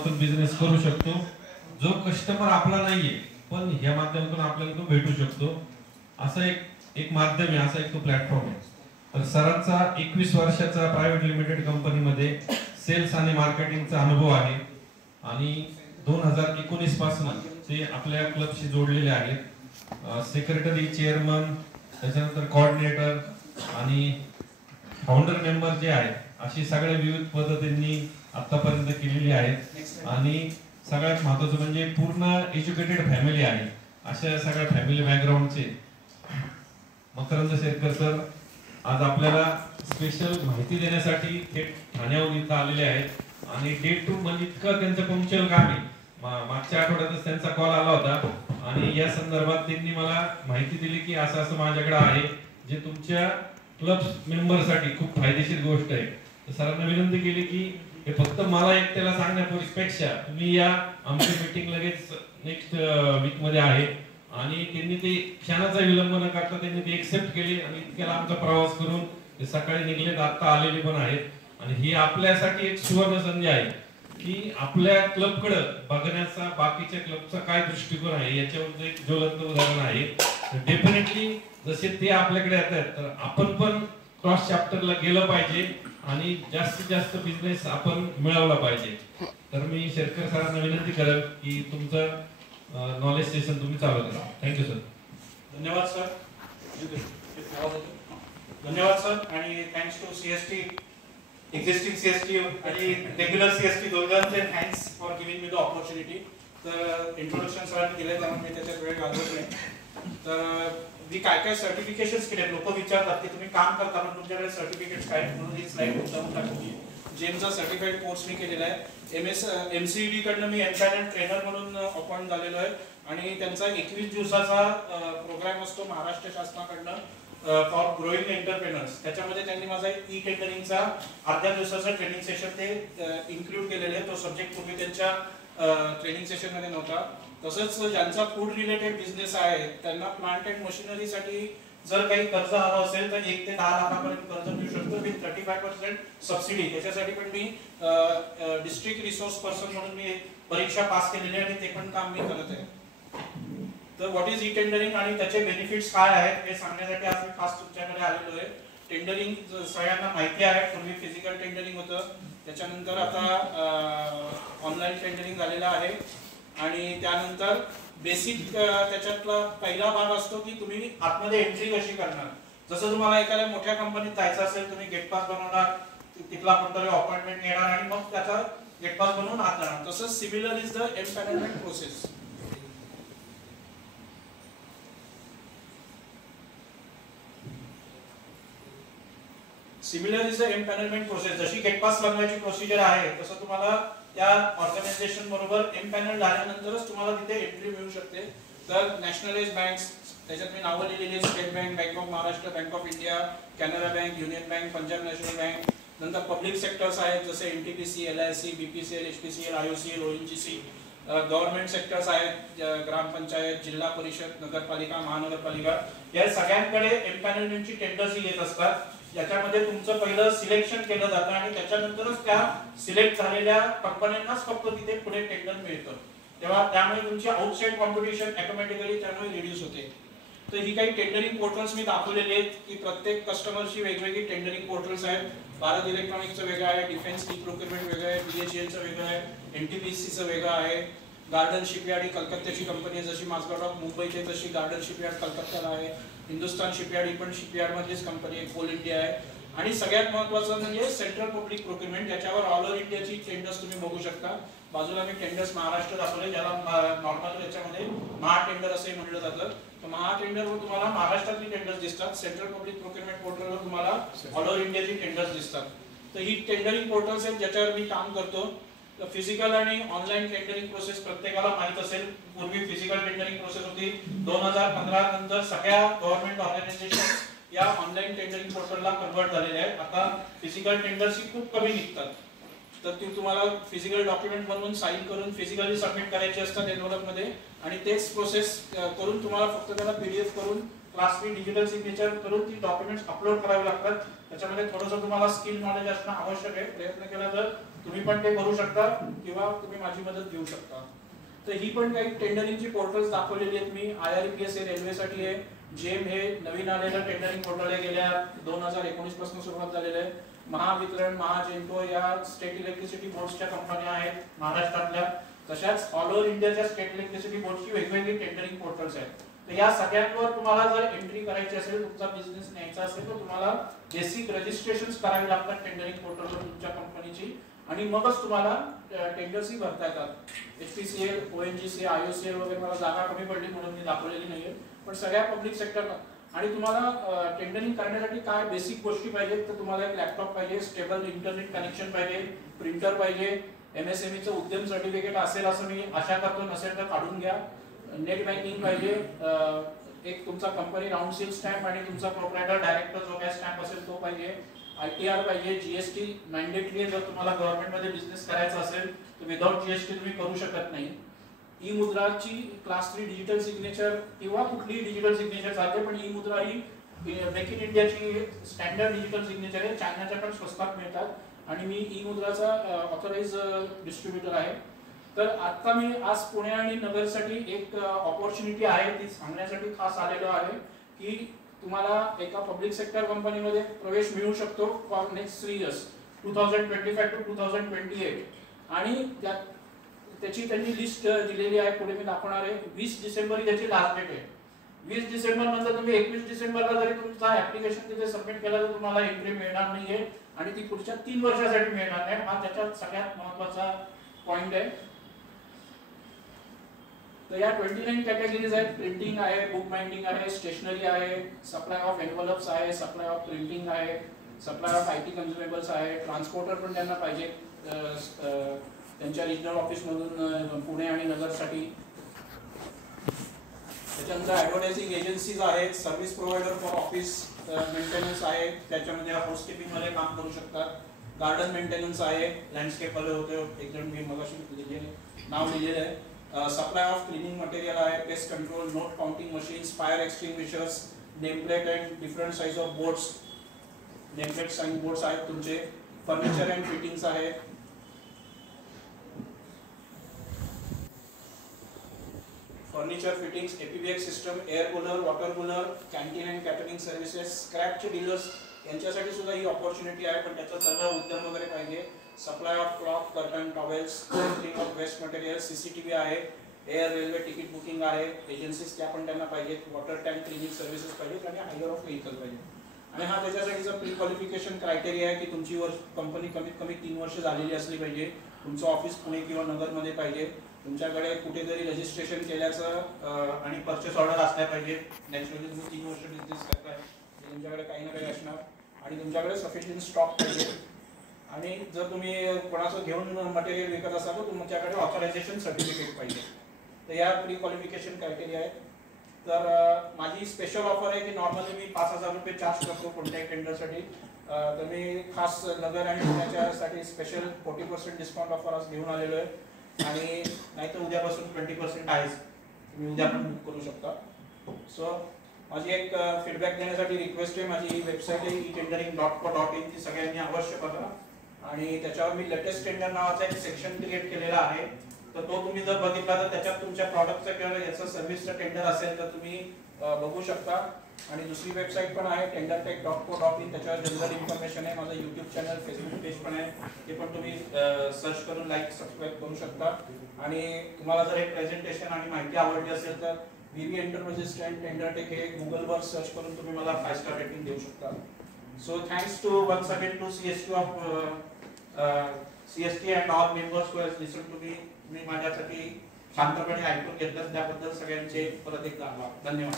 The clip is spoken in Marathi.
बिझनेस करू शकतो। जो कस्टमर आपला नाहीये पण या माध्यमातून आपल्याला तो भेटू शकतो, असं एक माध्यम आहे, असा एक तो प्लॅटफॉर्म आहे। तर सरांचा 21 वर्षाचा प्रायव्हेट लिमिटेड कंपनीमध्ये सेल्स आणि मार्केटिंगचा अनुभव आहे आणि 2019 पासून ते आपल्या क्लबशी जोडलेले आहेत। सेक्रेटरी, चेअरमन, त्याच्यानंतर कोऑर्डिनेटर आणि फाउंडर मेंबर जे आहेत, अशी सगळे विविध पद त्यांनी आतापर्यंत केलेली आहेत आणि सगळ्यात महत्त्वाचं म्हणजे पूर्ण एज्युकेटेड फॅमिली आहे। अशा सगळ्या फॅमिली बॅकग्राऊंडचे मकरंद शेरकर सर आज आपल्याला स्पेशल माहिती देण्यासाठी थेट ठाण्याहून इथं आलेले आहेत आणि डे टू म्हणजे इतकं त्यांचं पंक्चुअल काम आहे। मागच्या आठवड्यातच त्यांचा कॉल आला होता आणि या संदर्भात त्यांनी मला माहिती दिली की असं असं माझ्याकडे आहे जे तुमच्या क्लब मेंबरसाठी खूप फायदेशीर गोष्ट आहे। तर सरांना विनंती केली की हे फक्त मला एकट्याला सांगण्यापेक्षा तुम्ही या आमची मीटिंग लगेच नेक्स्ट वीक मध्ये आहे आणि त्यांनी ते क्षणाचा विलंब न करता त्यांनी ते एक्सेप्ट केली आणि इतक्याला आमचा प्रवास करून ते सकाळी निघलेत, आता आलेले पण आहेत आणि ही आपल्यासाठी एक सुवर्ण संधी आहे की आपल्या क्लबकडे बघण्याचा बाकीच्या क्लबचा काय दृष्टिकोन आहे याच्यावर एक ज्वलंत उदाहरण आहे। डेफिनेटली जसे ते आपल्याकडे येतात तर आपण पण क्रॉस चॅप्टरला गेलं पाहिजे आणि जास्तीत जास्त बिझनेस आपण मिळवला पाहिजे। तर मी शेरकर सरांना विनंती करेल की तुमचं नॉलेज सेशन तुम्ही चालू करा। Thank you sir. धन्यवाद सर। धन्यवाद सर आणि thanks to CST, existing CST आणि रेग्युलर सीएसटी दोघांचे thanks for giving me the opportunity. तर इंट्रोडक्शन सरांनी दिले त्यामुळे मी त्याच्यात वेळ घालवत नाही। तर मी काय सर्टिफिकेशन्स केले, लोक विचारतात की तुम्ही काम करता पण तुमच्याकडे सर्टिफिकेट्स काय, म्हणून ही स्लाइड मुद्दाम टाकली। जेमचा सर्टिफाइड कोर्स मी केलेला आहे। MCED कडनं मी एम्पॅनल ट्रेनर म्हणून अपॉइंट झालेलो आहे आणि त्यांचा 21 दिवसाचा प्रोग्राम असतो महाराष्ट्र शासनाकडनं फॉर ग्रोईंग एंटरप्रेनर्स। त्याच्यामध्ये त्यांनी माझा ई टेंडरिंगचा अर्ध्या दिवसाचा ट्रेनिंग सेशन ते इन्क्लूड केलेले आहे। तो सब्जेक्ट पूर्वी त्यांच्या ट्रेनिंग सेशन मध्ये नव्हता। तसंच ज्यांचा फूड रिलेटेड बिझनेस आहे त्यांना प्लांट अँड मशिनरीसाठी जर काही कर्ज हवं असेल तर 1 ते 10 लाखापर्यंत कर्ज मिळू शकतो विथ 35% सबसिडी। त्याच्यासाठी पण मी डिस्ट्रिक्ट रिसोर्स पर्सन म्हणून मी परीक्षा पास केलेली आहे आणि ते पण काम मी करत आहे। तर व्हॉट इज ई टेंडरिंग आणि त्याचे बेनिफिट्स काय आहेत हे सांगण्यासाठी आज मी खास तुमच्याकडे आलेलो आहे। टेंडरिंग सगळ्यांना माहिती आहे, पूर्वी फिजिकल टेंडरिंग होतं, त्याच्यानंतर आता ऑनलाईन टेंडरिंग झालेलं आहे आणि त्यानंतर बेसिक त्याच्यातला पहिला भाग असतो की तुम्ही आतमध्ये एंट्री कशी करणार। जसं तुम्हाला एखाद्या मोठ्या कंपनीत जायचं असेल, तुम्ही गेट पास बनवणार, तिथला कोणतरी अपॉइंटमेंट घेणार आणि मग त्याचा गेट पास बनवून आत जाणार। तसंच similar is the empanelment process. Similar is the empanelment process. जशी गेट पास बनवायची प्रोसिजर आहे तसं तुम्हाला त्या ऑर्गनायझेशन बरोबर एम्पॅनल झाल्यानंतरच तुम्हाला तिथे एंट्री मिळू शकते। तर नॅशनलाइज बँक्स, त्याच्यात मी नावं लिहिलेली आहेत, state bank, bank of Maharashtra, bank of India, Canara bank, union bank, Punjab national bank. नंतर पब्लिक सेक्टर्स आहेत जसे NTPC, LIC, BPCL, HPCL, IOCL, ONGC। Government sectors आहेत, ग्रामपंचायत, जिल्हा परिषद, नगरपालिका, महानगरपालिका, या सगळ्यांकडे एम्पॅनलमेंटची टेंडर्स येत असतात। याच्यामध्ये तुमचं पहिलं सिलेक्शन केलं जातं आणि त्याच्यानंतरच त्या सिलेक्ट झालेल्या कंपन्यांनाच फक्त तिथे पुढे टेंडर मिळतं। तेव्हा त्यामुळे तुमची आउटसाइड कॉम्पिटिशन ऑटोमॅटिकली त्यामुळे रिड्यूस होते। तर ही काही टेंडरिंग पोर्टल्स मी दाखवलेले आहेत की प्रत्येक कस्टमरची वेगवेगळी टेंडरिंग पोर्टल्स आहेत। भारत इलेक्ट्रॉनिक्सचं वेगळं आहे, डिफेन्स ई प्रोक्युरमेंट वेगळं आहे, BHELचं वेगळं आहे, NTPCचं वेगळं आहे, गार्डन शिपयार्ड ही कलकत्त्याची कंपनी आहे, जशी मास्कोट ऑफ मुंबईची आहे तशी गार्डन शिपयार्ड कलकत्त्याला आहे। हिंदुस्तान शिपयार्ड ही पण शिपयार्ड मधलीच कंपनी आहे, कोल इंडिया आहे। आणि सगळ्यात महत्त्वाचं म्हणजे सेंट्रल पब्लिक प्रोक्युरमेंट, ज्याच्यावर ऑल ओव्हर इंडियाची टेंडर्स तुम्ही बघू शकता। बाजूला मी टेंडर्स महाराष्ट्र दाखवले, ज्याला नॉर्मल याच्यामध्ये महा टेंडर असे म्हटलं जातं। तर महा टेंडरवर तुम्हाला महाराष्ट्रातली टेंडर्स दिसतात, सेंट्रल पब्लिक प्रोक्युरमेंट पोर्टलवर तुम्हाला ऑल ओव्हर इंडियाची टेंडर्स दिसतात। तर ही टेंडरिंग पोर्टल्स आहेत ज्याच्यावर मी काम करतो। तर फिजिकल आणि ऑनलाईन टेंडरिंग प्रोसेस प्रत्येकाला माहित असेल। पूर्वी फिजिकल टेंडरिंग प्रोसेस होती, 2015 नंतर सगळ्या गव्हर्नमेंट ऑर्गनायझेशन या ऑनलाईन टेंडरिंग पोर्टलला कन्वर्ट झालेले आहेत। आता फिजिकल टेंडर्स ही खूप कमी निघतात। तर ती तुम्हाला फिजिकल डॉक्युमेंट बनवून साइन करून फिजिकली सबमिट करायचे असतात एनव्हलप मध्ये आणि तेच प्रोसेस करून तुम्हाला फक्त त्याला PDF करून क्लास B डिजिटल सिग्नेचर करून ती डॉक्युमेंट्स अपलोड करावे लागतात। त्याच्यामध्ये थोडंसं तुम्हाला स्किल नॉलेज असणं आवश्यक आहे। प्रयत्न केला तर तुम्ही पण ते करू शकता किंवा तुम्ही माझी मदत घेऊ शकता. तर ही पण काही टेंडरिंगची पोर्टल्स दाखवलेली आहेत मी. IREPS हे रेल्वेसाठी आहे, जेम हे नवीन आलेलं टेंडरिंग पोर्टल आहे, गेल्या 2019 पासून सुरुवात झालेलं आहे. महावितरण, महाजेनको या स्टेट इलेक्ट्रिसिटी बोर्ड्सच्या कंपन्या आहेत महाराष्ट्रातल्या. तशाच ऑल ओव्हर इंडियाच्या स्टेट इलेक्ट्रिसिटी बोर्डची वेगवेगळी टेंडरिंग पोर्टल्स आहेत. तर या सगळ्यांवर तुम्हाला जर एंट्री करायची असेल, तुमचा बिझनेस न्यायचा असेल, तर तुम्हाला बेसिक रजिस्ट्रेशन्स करावी लागतात टेंडरिंग पोर्टलवर तुमच्या कंपनीची, आणि मगच तुम्हाला टेंडर्सही भरता येतात. HPCL, ONGC, IOCL वगैरे मला जागा कमी पडली म्हणून मी दाखवलेली नाहीये, पण सगळ्या पब्लिक सेक्टरला. आणि तुम्हाला टेंडरिंग करण्यासाठी काय बेसिक गोष्टी पाहिजेत, तर तुम्हाला एक लॅपटॉप पाहिजे, स्टेबल इंटरनेट कनेक्शन पाहिजे, प्रिंटर पाहिजे, MSME चं उद्यम सर्टिफिकेट असेल असं मी आशा करतो, नसेल तर काढून घ्या. नेट बँकिंग पाहिजे, एक तुमचा कंपनी राऊंड सील स्टॅम्प आणि तुमचा प्रोप्रायटर डायरेक्टर जो काय स्टॅम्प असेल तो पाहिजे. ITR पाहिजे, GST मॅन्डेटरी आहे. जर तुम्हाला गव्हर्नमेंट मध्ये बिझनेस करायचा असेल तर विदाउट GST तुम्ही करू शकत नाही. ई-मुद्राची क्लास 3 डिजिटल सिग्नेचर किंवा कुठलीही डिजिटल सिग्नेचर चालते, पण ई-मुद्रा ही मेक इन इंडियाची स्टँडर्ड डिजिटल सिग्नेचर आहे. चायनाच्या पण स्वस्तात मिळतात आणि मी ई-मुद्राचा ऑथराइज डिस्ट्रीब्युटर आहे. तर आता मी आज पुणे आणि नगरसाठी एक ऑपॉर्च्युनिटी आहे ती सांगण्यासाठी खास आलेलो आहे की तुम्हाला एका पब्लिक सेक्टर कंपनीमध्ये प्रवेश मिळू शकतो फॉर नेक्स्ट 3 इयर्स 2025 टू 2028. आणि त्याची त्यांनी लिस्ट दिलेली आहे, पुढे मी दाखवणार आहे. 20 डिसेंबर ही त्याची लास्ट डेट आहे. 20 डिसेंबर नंतर तुम्ही 21 डिसेंबरला जरी तुमचा ऍप्लिकेशन तिथे सबमिट केला तर तुम्हाला एंट्री मिळणार नाहीये आणि ती पुढच्या 3 वर्षासाठी मिळणार नाही. हा त्याच्यात सगळ्यात महत्त्वाचा पॉइंट आहे. तर या 29 कॅटेगरीज आहेत. प्रिंटिंग आहे, बुक बाइंडिंग आहे, स्टेशनरी आहे, सप्लाय ऑफ एनव्हलप्स आहे, सप्लाय ऑफ प्रिंटिंग आहे, सप्लाय ऑफ IT कन्झ्युमेबल्स आहे. ट्रान्सपोर्टर पण त्यांना पाहिजे त्यांच्या रिजनल ऑफिस मधून पुणे आणि नगरसाठी. त्याच्यानंतर ऍडव्हर्टायझिंग एजन्सीज आहेत, service provider for office maintenance आहे, त्याच्यामध्ये हाऊसकीपिंग मध्ये काम करू शकतात. गार्डन मेंटेनन्स आहे, लँडस्केप वाले होते, एक जण मी मगाशी नाव लिहिलेलं आहे. सप्लाय ऑफ क्लिनिंग मटेरियल आहे, pest control, note counting machines, fire extinguishers, nameplate and different size of boards, nameplate sign boards आहेत तुमचे. फर्निचर अँड फिटिंग्स आहे. Furniture fittings, APBX system, air cooler, water cooler, canteen and catering services, स्क्रॅपचे डीलर्स यांच्यासाठी सुद्धा ही ऑपॉर्च्युनिटी आहे, पण त्याचं सगळं उद्यम वगैरे पाहिजे. Supply of cloth, curtain, towels, sorting of waste material, CCTV आहे, एअर रेल्वे तिकीट बुकिंग आहे, एजन्सीज त्या पण त्यांना पाहिजेत, वॉटर टँक क्लिनिंग सर्व्हिसेस पाहिजेत आणि हायर ऑफ व्हेकल पाहिजे. आणि हा त्याच्यासाठीचा प्री क्वालिफिकेशन क्रायटेरिया आहे की तुमची कंपनी कमीत कमी 3 वर्ष झालेली असली पाहिजे, तुमचं ऑफिस पुणे किंवा नगरमध्ये पाहिजे, तुमच्याकडे कुठेतरी रजिस्ट्रेशन केल्याचं आणि परचेस ऑर्डर असल्या पाहिजे. नॅचरली तुम्ही 3 वर्ष बिझनेस करताय, तुमच्याकडे काही ना काही असणार, आणि तुमच्याकडे सफिशियंट स्टॉक पाहिजे. आणि जर तुम्ही कोणाचं घेऊन मटेरियल विकत असाल तर तुमच्याकडे ऑथरायझेशन सर्टिफिकेट पाहिजे. तर या प्री क्वालिफिकेशन क्रायटेरिया आहेत. तर माझी स्पेशल ऑफर आहे की नॉर्मली मी 5,000 रुपये चार्ज करतो कोणत्याही टेंडरसाठी. तर मी खास नगर आणि पुण्याच्यासाठी स्पेशल 40% डिस्काउंट ऑफर आज घेऊन आलेलो आहे. आणि नाहीतर उद्यापासून 20% आहेच, तुम्ही उद्या पण बुक करू शकता. सो माझी एक फीडबॅक देण्यासाठी रिक्वेस्ट आहे, माझी वेबसाईट आहे etendering.co.in, ती सगळ्यांनी अवश्य बघा. आणि त्याच्यावर मी लेटेस्ट टेंडर नावाचा एक सेक्शन क्रिएट केलेला आहे. तर तो तुम्ही जर बघितला तर त्याच्यात तुमच्या प्रॉडक्टचं किंवा याचं सर्व्हिसचं टेंडर असेल तर तुम्ही बघू शकता. आणि दुसरी वेबसाईट पण आहे tendertech.co.in, त्याच्यावर जनरल इन्फॉर्मेशन आहे. माझं YouTube चॅनल, फेसबुक पेज पण आहे, ते पण तुम्ही सर्च करून लाईक सबस्क्राईब करू शकता. आणि तुम्हाला जर हे प्रेझेंटेशन आणि माहिती आवडली असेल तर VV एंटरप्राइजेस अँड टेंडरटेक हे गुगलवर सर्च करून तुम्ही मला 5 स्टार रेटिंग देऊ शकता. So thanks to once again to CST and all members who has listen to me माझ्यासाठी शांतपणे ऐकून घेतलं त्याबद्दल सगळ्यांचे परत एकदा आभार. धन्यवाद.